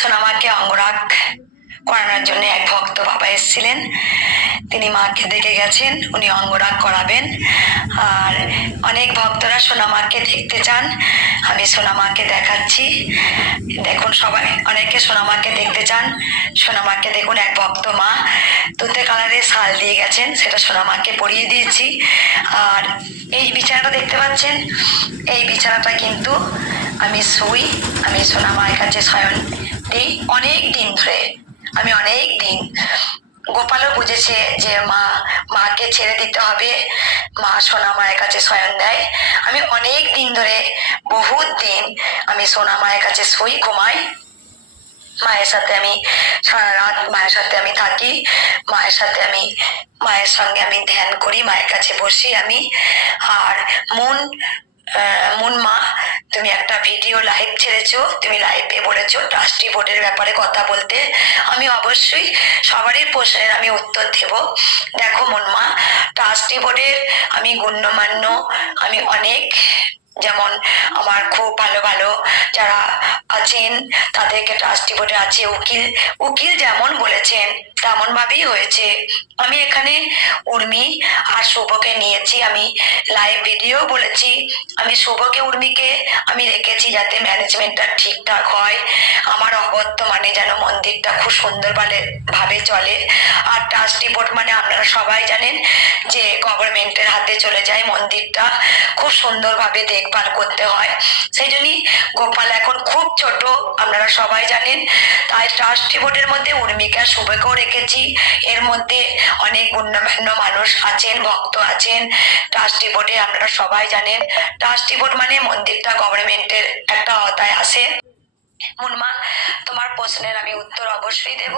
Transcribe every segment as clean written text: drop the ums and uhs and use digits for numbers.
সোনামাকে অঙ্গরাগ করানোর জন্য এক ভক্ত বাবা এসেছিলেন। তিনি মাকে দেখে গেছেন, উনি অঙ্গরাগ করাবেন। আর অনেক ভক্তরা সোনামাকে দেখতে চান, আমি সোনামাকে দেখাচ্ছি। দেখুন সবাই, অনেকে সোনামাকে দেখতে চান। সোনামাকে দেখুন, এক ভক্ত মা তুতে কালারের শাল দিয়ে গেছেন, সেটা সোনামাকে পরিয়ে দিয়েছি। আর এই বিছানাটা দেখতে পাচ্ছেন, এই বিছানাটা কিন্তু আমি শুই, আমি সোনামায়ের কাছে শয়ন দিই অনেক দিন ধরে। আমি অনেক দিন, গোপালও বুঝেছে যে মাকে ছেড়ে দিতে হবে, মা সোনা মায়ের কাছে শয়ন দেয়। আমি অনেক দিন ধরে, বহুত দিন আমি সোনা মায়ের কাছে শুই, ঘুমাই। মায়ের সাথে আমি সারা রাত মায়ের সাথে আমি থাকি, মায়ের সঙ্গে আমি ধ্যান করি, মায়ের কাছে বসি আমি। আর মুন মা, তুমি একটা ভিডিও লাইভ ছেড়েছো, তুমি লাইভে বলেছো ট্রাস্টি বোর্ডের ব্যাপারে কথা বলতে। আমি অবশ্যই সবারই প্রশ্নের আমি উত্তর দেব। দেখো মুন মা, ট্রাস্টি বোর্ডের আমি গণ্যমান্য, আমি অনেক, যেমন আমার খুব ভালো ভালো যারা আছেন তাদেরকে ট্রাস্টি বোর্ডে আছে, উকিল যেমন বলেছেন তেমন ভাবেই হয়েছে। আমি এখানে উর্মি আর শুভকে নিয়েছি, আমি লাইভ ভিডিও বলেছি। আমি শুভকে উর্মিকে আমি রেখেছি যাতে ম্যানেজমেন্টটা ঠিকঠাক হয়, আমার অবর্তমানে যেন মন্দিরটা খুব সুন্দর ভাবে চলে। আর ট্রাস্টি বোর্ড মানে আপনারা সবাই জানেন যে গভর্নমেন্টের হাতে চলে যায়, মন্দিরটা খুব সুন্দরভাবে দেখভাল করতে হয়। সেই জন্যই গোপাল এখন খুব ছোট, আপনারা সবাই জানেন। তাই ট্রাস্টি বোর্ডের মধ্যে উর্মিকা শুভকেও রেখেছি। এর মধ্যে অনেক গণ্যমান্য মানুষ আছেন, ভক্ত আছেন ট্রাস্টি বোর্ডে, আপনারা সবাই জানেন। ট্রাস্টি বোর্ড মানে মন্দিরটা গভর্নমেন্টের একটা আওতায় আসে। মুনমা, তোমার প্রশ্নের আমি উত্তর অবশ্যই দেব।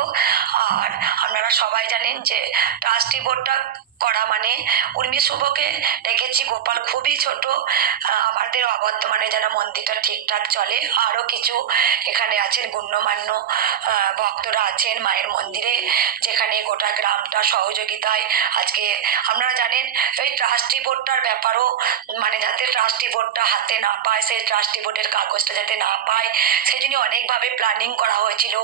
আর আপনারা সবাই জানেন যে ট্রাস্টি বোর্ডটা করা মানে উর্মি শুভকে রেখেছি, গোপাল খুবই ছোট, আমাদের অবর্তমানে যেন মন্দিরটা ঠিকঠাক চলে। আরো কিছু এখানে আছেন গণ্যমান্য ভক্তরা আছেন মায়ের মন্দিরে, যেখানে গোটা গ্রামটা সহযোগিতায় আজকে আপনারা জানেন ওই ট্রাস্টি বোর্ডটার ব্যাপারও, মানে যাতে ট্রাস্টি বোর্ডটা হাতে না পায়, সেই ট্রাস্টি বোর্ডের কাগজটা যাতে না পায়, সেই জন্য অনেকভাবে প্ল্যানিং করা হয়েছিল।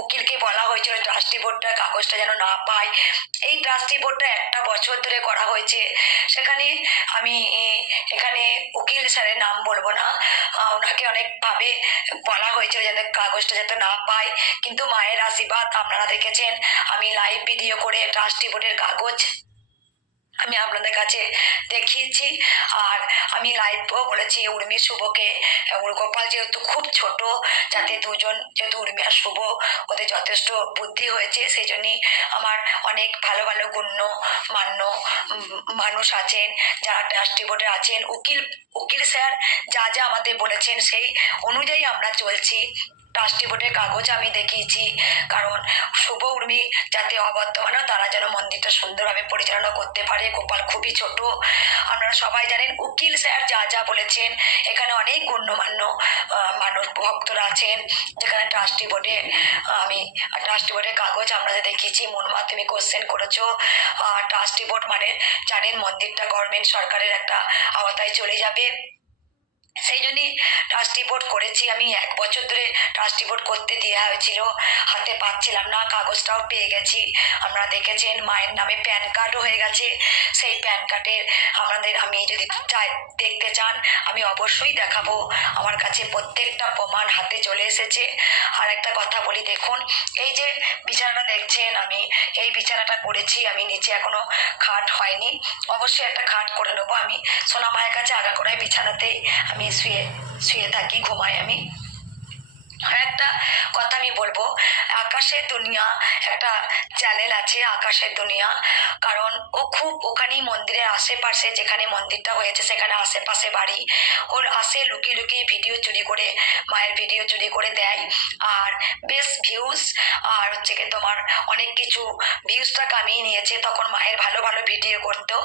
উকিলকে বলা হয়েছিল ট্রাস্টি বোর্ডটার কাগজটা যেন না পায়। এই ট্রাস্টি বোর্ডটা একটা বছর ধরে করা হয়েছে। সেখানে আমি এখানে উকিল স্যারের নাম বলবো না, ওনাকে অনেকভাবে বলা হয়েছিল যেন কাগজটা যাতে না পায়, কিন্তু মায়ের আশীর্বাদ আপনারা দেখেছেন। আমি লাইভ ভিডিও করে ট্রাস্টি বোর্ডের কাগজ আমি আপনাদের কাছে দেখিয়েছি। আর আমি লাইভও বলেছি উর্মি শুভকে, গোপাল যেহেতু খুব ছোট, যাতে দুজন, যেহেতু উর্মি আর শুভ ওদের যথেষ্ট বুদ্ধি হয়েছে, সেই জন্যই আমার অনেক ভালো ভালো গণ্যমান্য মানুষ আছেন যারা ট্রাস্টি বোর্ডে আছেন। উকিল স্যার যা যা আমাদের বলেছেন সেই অনুযায়ী আমরা চলছি। ট্রাস্টি বোর্ডের কাগজ আমি দেখিয়েছি, কারণ শুভ উর্মি যাতে অবর্তমানে তারা যেন মন্দিরটা সুন্দরভাবে পরিচালনা করতে পারে। গোপাল খুবই ছোট, আপনারা সবাই জানেন। উকিল স্যার যা যা বলেছেন, এখানে অনেক গণ্যমান্য মানুষ ভক্তরা আছেন, যেখানে ট্রাস্টি বোর্ডের কাগজ আপনাদের দেখিয়েছি। মনমা, তুমি কোশ্চেন করেছো, ট্রাস্টি বোর্ড মানে জানেন মন্দিরটা গভর্নমেন্ট সরকারের একটা আওতায় চলে যাবে, সেই জন্যই ট্রাস্টি বোর্ড করেছি। আমি 1 বছর ধরে ট্রাস্টি বোর্ড করতে দেওয়া হয়েছিল, হাতে পাচ্ছিলাম না, কাগজটাও পেয়ে গেছি। আপনারা দেখেছেন মায়ের নামে প্যান কার্ডও হয়ে গেছে। সেই প্যান কার্ডের আমি যদি দেখতে চান আমি অবশ্যই দেখাবো, আমার কাছে প্রত্যেকটা প্রমাণ হাতে চলে এসেছে। আর একটা কথা বলি, দেখুন এই যে বিছানাটা দেখছেন, আমি এই বিছানাটা করেছি, আমি নিচে এখনো খাট হয়নি, অবশ্যই একটা খাট করে নেবো। আমি সোনা মায়ের কাছে আগাগোড়ায় বিছানাতেই আমি শুয়ে থাকি, ঘুমাই আমি। আর একটা কথা আমি বলবো, আকাশের দুনিয়া একটা চ্যানেল আছে, আকাশের দুনিয়া, কারণ ও খুব ওখানেই মন্দিরের আশেপাশে, যেখানে মন্দিরটা হয়েছে সেখানে আশেপাশে বাড়ি, ওর আসে লুকিয়ে লুকিয়ে ভিডিও চুরি করে, মায়ের ভিডিও চুরি করে দেয়। আর বেশ ভিউজ, আর হচ্ছে কি তোমার অনেক কিছু ভিউজটা কামিয়ে নিয়েছে। তখন মায়ের ভালো ভালো ভিডিও করতো,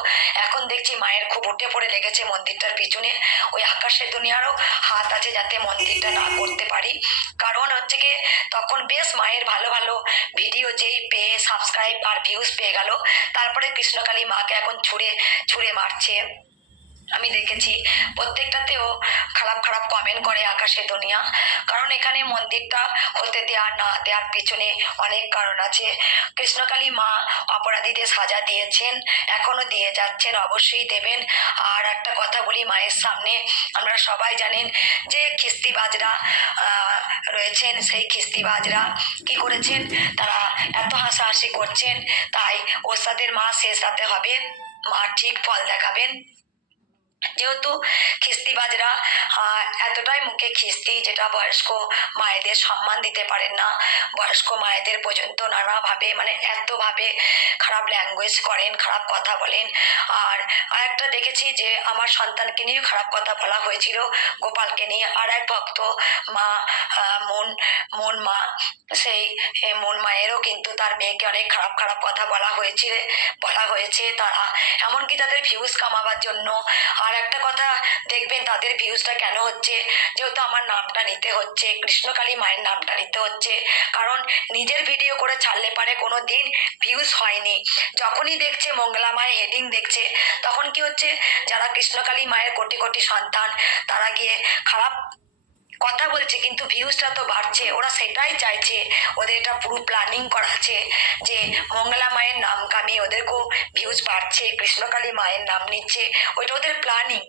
এখন দেখছি মায়ের খুব উঠে পড়ে লেগেছে মন্দিরটার পিছনে। ওই আকাশের দুনিয়ারও হাত আছে যাতে মন্দিরটা না করতে পারি, কারণ হচ্ছে কি তখন বেশ মায়ের ভালো ভালো ভিডিও যেই পেয়ে সাবস্ক্রাইব আর ভিউজ পেয়ে গেল, তারপরে কৃষ্ণকালী মাকে এখন ছুঁড়ে ছুঁড়ে মারছে। আমি দেখেছি প্রত্যেকটাতেও খারাপ খারাপ কমেন্ট করে আকাশে দুনিয়া। কারণ এখানে মন্দিরটা হতে দেওয়া না দেওয়ার পিছনে অনেক কারণ আছে। কৃষ্ণকালী মা অপরাধীদের সাজা দিয়েছেন, এখনো দিয়ে যাচ্ছেন, অবশ্যই দেবেন। আর একটা কথা বলি মায়ের সামনে, আপনারা সবাই জানেন যে খিস্তিবাজরা রয়েছেন, সেই খিস্তিবাজরা কি করেছেন, তারা এত হাসাহাসি করছেন, তাই ওস্তাদের মা শেষ রাতে হবে, মা ঠিক ফল দেখাবেন। যেহেতু খিস্তিবাজরা এতটাই মুখে খিস্তি, যেটা বয়স্ক মায়েদের সম্মান দিতে পারেন না, বয়স্ক মায়েদের পর্যন্ত নানাভাবে মানে এতভাবে খারাপ ল্যাঙ্গুয়েজ করেন, খারাপ কথা বলেন। আর আরেকটা দেখেছি যে আমার সন্তানকে নিয়ে খারাপ কথা বলা হয়েছিল, গোপালকে নিয়ে। আর এক ভক্ত মা মন মন মা, সেই মন মায়েরও কিন্তু তার মেয়েকে অনেক খারাপ খারাপ কথা বলা হয়েছে। তারা এমনকি তাদের ভিউজ কামাবার জন্য। আর একটা কথা দেখবেন তাদের ভিউজটা কেন হচ্ছে, যেহেতু আমার নামটা নিতে হচ্ছে, কৃষ্ণকালী মায়ের নামটা নিতে হচ্ছে। কারণ নিজের ভিডিও করে ছাড়লে পারে কোনো দিন ভিউজ হয়নি, যখনই দেখছে মঙ্গলা মায়ের হেডিং দেখছে, তখন কি হচ্ছে, যারা কৃষ্ণকালী মায়ের কোটি কোটি সন্তান, তারা গিয়ে খারাপ কথা বলছে, কিন্তু ভিউজটা তো বাড়ছে, ওরা সেটাই চাইছে। ওদের এটা পুরো প্ল্যানিং করা আছে যে মঙ্গলা মায়ের নাম কামিয়ে ওদেরকেও ভিউজ বাড়ছে, কৃষ্ণকালী মায়ের নাম নিচ্ছে, ওইটা ওদের প্ল্যানিং।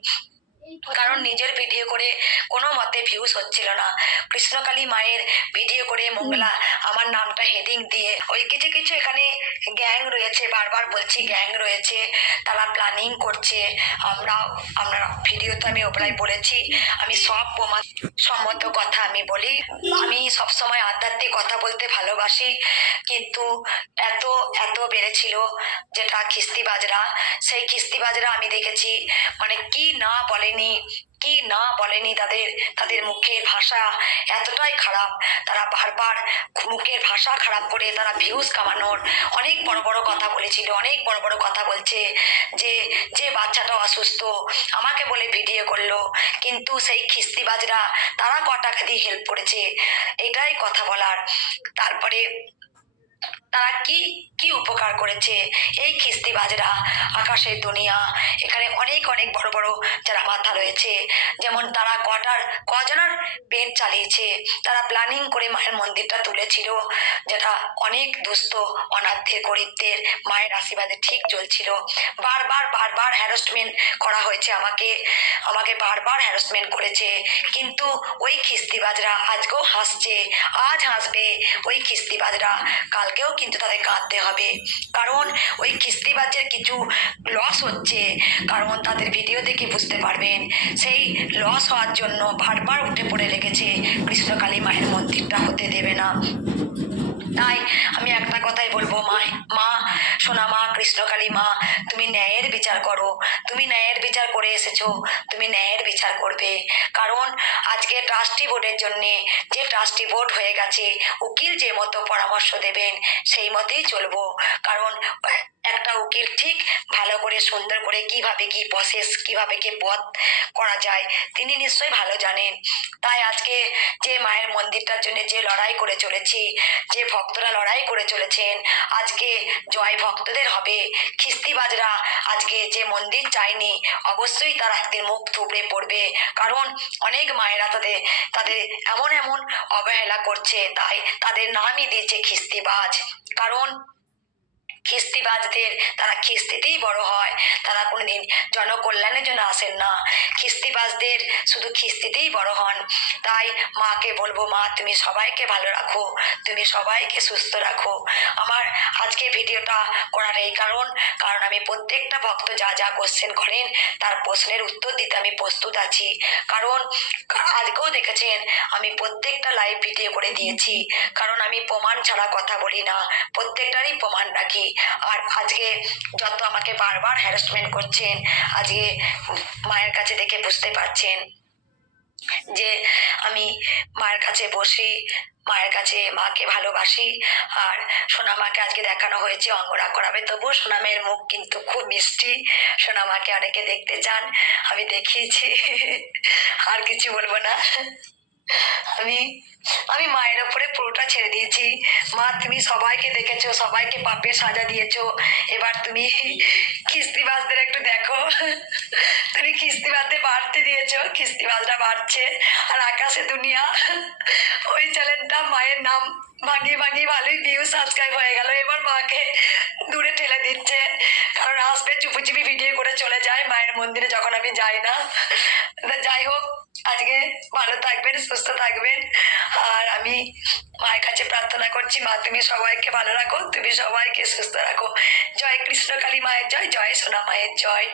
কারণ নিজের ভিডিও করে কোনো মতে ভিউজ হচ্ছিল না, কৃষ্ণকালী মায়ের ভিডিও করে মঙ্গলা আমার নামটা হেডিং দিয়ে, ওই কিছু কিছু এখানে গ্যাং রয়েছে, বারবার বলছি গ্যাং রয়েছে, তারা প্ল্যানিং করছে। আমরা ভিডিওতে আমি ওগুলাই বলেছি, আমি সব প্রমাণ সম্মত কথা আমি বলি। আমি সবসময় আধ্যাত্মিক কথা বলতে ভালোবাসি, কিন্তু এত এত বেড়েছিল যেটা খিস্তিবাজরা, সেই খিস্তিবাজরা আমি দেখেছি মানে কি না বলেনি তাদের তাদের মুখের ভাষা এতটাই খারাপ, তারা বারবার মুখের ভাষা খারাপ করে তারা ভিউজ কামানোর অনেক বড় বড় কথা বলেছিল, অনেক বড় বড় কথা বলছে যে যে বাচ্চাটা অসুস্থ আমাকে বলে ভিডিও করলো, কিন্তু সেই খিস্তিবাজরা তারা ক টাকা দিয়ে হেল্প করেছে, এটাই কথা বলার। তারপরে তারা কি কি উপকার করেছে এই খিস্তিবাজরা, আকাশের দুনিয়া, এখানে অনেক অনেক বড় বড় যারা মাথা রয়েছে, যেমন তারা কজনের পেট চালিয়েছে, তারা প্ল্যানিং করে মায়ের মন্দিরটা তুলেছিল, যেটা অনেক দুস্থ অনাথদের গরিবদের মায়ের আশীর্বাদে ঠিক চলছিল। বারবার বারবার হ্যারাসমেন্ট করা হয়েছে, আমাকে বারবার হ্যারাসমেন্ট করেছে, কিন্তু ওই খিস্তিবাজরা আজকেও হাসছে, আজ হাসবে ওই খিস্তিবাজরা, কালকেও কিন্তু তাদের কাঁদতে হবে। কারণ ওই খিস্তিবাজের কিছু লস হচ্ছে, কারণ তাদের ভিডিও দেখে বুঝতে পারবেন, সেই লস হওয়ার জন্য বারবার উঠে পড়ে লেগেছে, কৃষ্ণকালী মায়ের মন্দিরটা হতে দেবে না। তাই আমি একটা কথাই বলবো, মা সোনা মা কৃষ্ণকালী মা, তুমি ন্যায়ের বিচার করো, তুমি ন্যায়ের বিচার করে এসেছো, তুমি ন্যায়ের বিচার করবে। কারণ আজকে ট্রাস্টি বোর্ডের জন্য যে ট্রাস্টি বোর্ড হয়ে গেছে, উকিল যে মতো পরামর্শ দেবেন সেই মতেই চলবো। কারণ একটা উকিল ঠিক ভালো করে সুন্দর করে কিভাবে কি প্রসেস, কিভাবে কি পথ করা যায়, তিনি নিশ্চয়ই ভালো জানেন। তাই আজকে যে মায়ের মন্দিরটার জন্য যে লড়াই করে চলেছি, যে ভক্তরা লড়াই করে চলেছেন, আজকে জয় ভক্তদের হবে। খিস্তিবাজরা আজকে যে মন্দির চায়নি, অবশ্যই তারা একদিন মুখ থুবড়ে পড়বে। কারণ অনেক মায়েরা তাদের এমন এমন অবহেলা করছে, তাই তাদের নামই দিয়েছে খিস্তিবাজ। কারণ খিস্তিবাজদের তারা খিস্তিতেই বড় হয়, তারা কোনোদিন জনকল্যাণের জন্য আসেন না, খিস্তিবাজদের শুধু খিস্তিতেই বড় হন। তাই মাকে বলবো, মা তুমি সবাইকে ভালো রাখো, তুমি সবাইকে সুস্থ রাখো। আমার আজকে ভিডিওটা করার এই কারণ আমি প্রত্যেকটা ভক্ত যা যা কোশ্চেন করেন তার প্রশ্নের উত্তর দিতে আমি প্রস্তুত আছি। কারণ আজকেও দেখেছেন আমি প্রত্যেকটা লাইভ ভিডিও করে দিয়েছি, কারণ আমি প্রমাণ ছাড়া কথা বলি না, প্রত্যেকটারই প্রমাণ রাখি। আর আজকে যত আমাকে বারবার হ্যারাসমেন্ট করছেন, আজকে মায়ের কাছে দেখে বুঝতে পারছেন যে আমি মায়ের কাছে বসি, মায়ের কাছে মাকে ভালোবাসি। আর সোনামাকে আজকে দেখানো হয়েছে অঙ্গরাগ করাবে, তবুও সোনামের মুখ কিন্তু খুব মিষ্টি, সোনামাকে অনেকে দেখতে চান, আমি দেখিয়েছি। আর কিছু বলবো না। আমি আমি মায়ের ওপরে পুরোটা ছেড়ে দিয়েছি। মা, তুমি সবাইকে দেখেছো, সবাইকে পাপের সাজা দিয়েছো, এবার তুমি কিস্তিবাজদের একটু দেখো। তুমি কিস্তিবাজদের বাড়তে দিয়েছো, কিস্তিবাজরা বাড়ছে, আর আকাশে দুনিয়া ওই চ্যানেলটা মায়ের নাম ভাঙিয়ে ভাঙিয়ে ভালোই ভিউ সাবস্ক্রাইব হয়ে গেল, এবার মাকে দূরে ঠেলে দিচ্ছে। কারণ আসবে চুপি চুপি ভিডিও করে চলে যায় মায়ের মন্দিরে যখন আমি যাই না। তা যাই হোক, আজকে ভালো থাকবেন, সুস্থ থাকবেন। আর আমি মায়ের কাছে প্রার্থনা করছি, মা তুমি সবাইকে ভালো রাখো, তুমি সবাইকে সুস্থ রাখো। জয় কৃষ্ণ কালী মায়ের জয়, জয় সোনা মায়ের জয়।